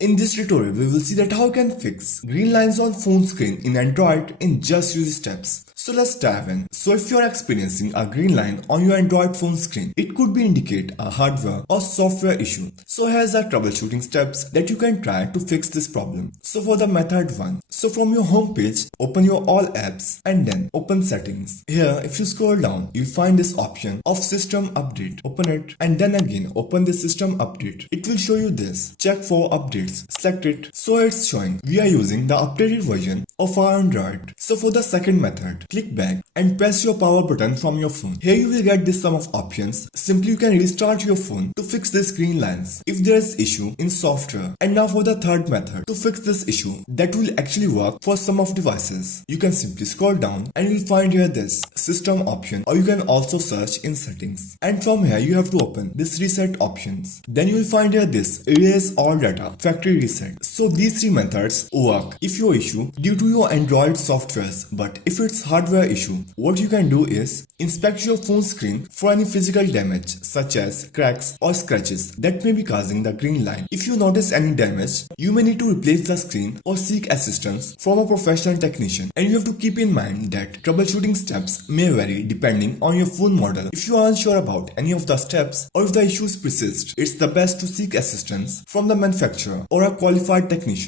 In this tutorial, we will see that how you can fix green lines on phone screen in Android in just few steps. So let's dive in. So if you are experiencing a green line on your Android phone screen, it could be indicate a hardware or software issue. So here's the troubleshooting steps that you can try to fix this problem. So for the method 1, so from your home page, open your all apps and then open settings. Here, if you scroll down, you'll find this option of system update. Open it and then again open the system update. It will show you this. Check for updates. Select it. So it's showing we are using the updated version of our Android. So for the second method, click back and press your power button from your phone. Here you will get this sum of options. Simply you can restart your phone to fix this green lines if there is issue in software. And now for the third method, to fix this issue that will actually work for some of devices. You can simply scroll down and you'll find here this system option, or you can also search in settings. And from here you have to open this reset options. Then you will find here this erase all data, factory reset. So these three methods work if your issue due to your Android softwares, but if it's hardware issue, what you can do is inspect your phone screen for any physical damage such as cracks or scratches that may be causing the green line. If you notice any damage, you may need to replace the screen or seek assistance from a professional technician. And you have to keep in mind that troubleshooting steps may vary depending on your phone model. If you are unsure about any of the steps or if the issues persist, it's the best to seek assistance from the manufacturer or a qualified technician.